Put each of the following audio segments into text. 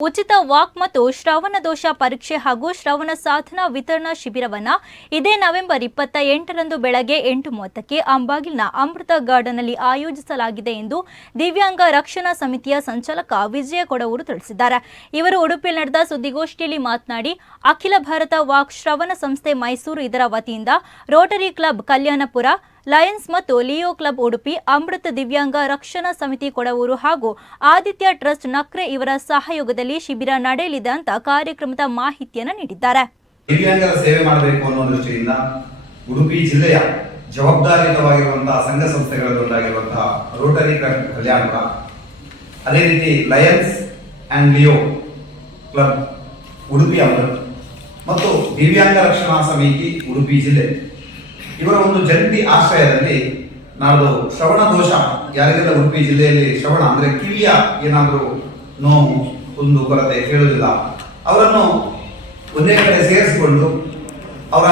ಉಚಿತ ವಾಕ್ ಮತ್ತು ಶ್ರವಣ ದೋಷ ಪರೀಕ್ಷೆ ಹಾಗೂ ಶ್ರವಣ ಸಾಧನ ವಿತರಣಾ ಶಿಬಿರವನ್ನು ಇದೇ ನವೆಂಬರ್ ಇಪ್ಪತ್ತ ಎಂಟರಂದು ಬೆಳಗ್ಗೆ ಎಂಟು ಮೂವತ್ತಕ್ಕೆ ಅಂಬಾಗಿಲ್ನ ಅಮೃತ ಗಾರ್ಡನ್ನಲ್ಲಿ ಆಯೋಜಿಸಲಾಗಿದೆ ಎಂದು ದಿವ್ಯಾಂಗ ರಕ್ಷಣಾ ಸಮಿತಿಯ ಸಂಚಾಲಕ ವಿಜಯ ಕೊಡವೂರು ತಿಳಿಸಿದ್ದಾರೆ. ಇವರು ಉಡುಪಿಯಲ್ಲಿ ನಡೆದ ಸುದ್ದಿಗೋಷ್ಠಿಯಲ್ಲಿ ಮಾತನಾಡಿ, ಅಖಿಲ ಭಾರತ ವಾಕ್ ಶ್ರವಣ ಸಂಸ್ಥೆ ಮೈಸೂರು ಇದರ ವತಿಯಿಂದ ರೋಟರಿ ಕ್ಲಬ್ ಕಲ್ಯಾಣಪುರ ಲಯನ್ಸ್ ಮತ್ತು ಲಿಯೋ ಕ್ಲಬ್ ಉಡುಪಿ, ಅಮೃತ ದಿವ್ಯಾಂಗ ರಕ್ಷಣಾ ಸಮಿತಿ ಕೊಡವೂರು ಹಾಗೂ ಆದಿತ್ಯ ಟ್ರಸ್ಟ್ ನಕ್ರೆ ಇವರ ಸಹಯೋಗದಲ್ಲಿ ಶಿಬಿರ ನಡೆಯಲಿದೆ ಅಂತ ಕಾರ್ಯಕ್ರಮದ ಮಾಹಿತಿಯನ್ನು ನೀಡಿದ್ದಾರೆ. ದಿವ್ಯಾಂಗರ ಸೇವೆ ಮಾಡಬೇಕು ಅನ್ನೋ ದೃಷ್ಟಿಯಿಂದ ಉಡುಪಿ ಜಿಲ್ಲೆಯ ಜವಾಬ್ದಾರಿಯುತವಾಗಿರುವಂತಹ ಸಂಘ ಸಂಸ್ಥೆಗಳಲ್ಲಿ ಒಂದಾಗಿರುವಂತಹ ರೋಟರಿ ಕಲ್ಯಾಣಪುರ ಅದೇ ರೀತಿ lions and Leo club Udupi Amrit ಮತ್ತು ದಿವ್ಯಾಂಗ ರಕ್ಷಣಾ ಸಮಿತಿ ಉಡುಪಿ ಜಿಲ್ಲೆ. ಇವರ ಒಂದು ಜಂಟಿ ಆಶ್ರಯದಲ್ಲಿ ನಾಡು ಶ್ರವಣ ದೋಷ. ಯಾರಿಗೆಲ್ಲ ಉಡುಪಿ ಜಿಲ್ಲೆಯಲ್ಲಿ ಶ್ರವಣ ಅಂದ್ರೆ ಕಿವಿಯ ಏನಾದರೂ ನೋವು ಒಂದು ಕೊರತೆ ಕೇಳುವುದಿಲ್ಲ ಅವರನ್ನು ಒಂದೇ ಕಡೆ ಸೇರಿಸಿಕೊಂಡು ಅವರ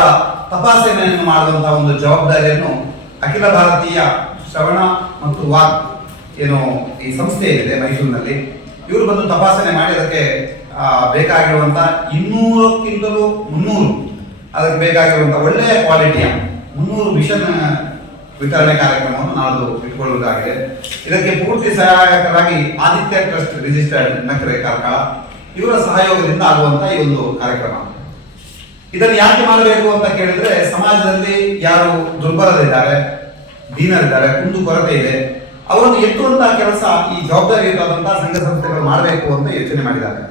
ತಪಾಸಣೆಯನ್ನು ಮಾಡುವಂತಹ ಒಂದು ಜವಾಬ್ದಾರಿಯನ್ನು ಅಖಿಲ ಭಾರತೀಯ ಶ್ರವಣ ಮತ್ತು ವಾಕ್ ಏನು ಈ ಸಂಸ್ಥೆ ಇದೆ ಮೈಸೂರಿನಲ್ಲಿ. ಇವರು ಬಂದು ತಪಾಸಣೆ ಮಾಡಿ ಅದಕ್ಕೆ ಬೇಕಾಗಿರುವಂತಹ ಬೇಕಾಗಿರುವಂತ ಇನ್ನೂರಕ್ಕಿಂತಲೂ ಮುನ್ನೂರು. ಅದಕ್ಕೆ ಬೇಕಾಗಿರುವಂತಹ ಒಳ್ಳೆಯ ಕ್ವಾಲಿಟಿಯ ಮುನ್ನೂರು ಮಿಷನ್ ವಿತರಣೆ ಕಾರ್ಯಕ್ರಮವನ್ನು ನಾಳೆ ಇಟ್ಕೊಳ್ಳುವುದಾಗಿದೆ. ಇದಕ್ಕೆ ಪೂರ್ತಿ ಸಹಾಯಕರಾಗಿ ಆದಿತ್ಯ ಟ್ರಸ್ಟ್ ರಿಜಿಸ್ಟರ್ಡ್ ನಕರೆ ಕಾರ್ಕಳ, ಇವರ ಸಹಯೋಗದಿಂದ ಆಗುವಂತಹ ಈ ಒಂದು ಕಾರ್ಯಕ್ರಮ. ಇದನ್ನು ಯಾಕೆ ಮಾಡಬೇಕು ಅಂತ ಕೇಳಿದ್ರೆ, ಸಮಾಜದಲ್ಲಿ ಯಾರು ದುರ್ಬಲರಿದ್ದಾರೆ, ದೀನರಿದ್ದಾರೆ, ಕುಂದು ಕೊರತೆ ಇದೆ, ಅವರನ್ನು ಎತ್ತುವಂತಹ ಕೆಲಸ ಈ ಜವಾಬ್ದಾರಿಯುತವಾದಂತಹ ಸಂಘ ಸಂಸ್ಥೆಗಳು ಮಾಡಬೇಕು ಅಂತ ಯೋಚನೆ ಮಾಡಿದ್ದಾರೆ.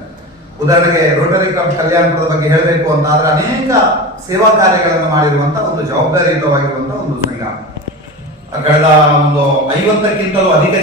ಉದಾಹರಣೆಗೆ ರೋಟರಿ ಕ್ಲಬ್ ಕಲ್ಯಾಣಪುರದ ಬಗ್ಗೆ ಹೇಳಬೇಕು ಅಂತ ಆದ್ರೆ ಅನೇಕ ಸೇವಾ ಕಾರ್ಯಗಳನ್ನು ಮಾಡಿರುವಂತಹ ಒಂದು ಜವಾಬ್ದಾರಿಯುತವಾಗಿರುವಂತಹ ಒಂದು ಸಂಘ. ಕಳೆದ ಒಂದು ಐವತ್ತಕ್ಕಿಂತಲೂ ಅಧಿಕ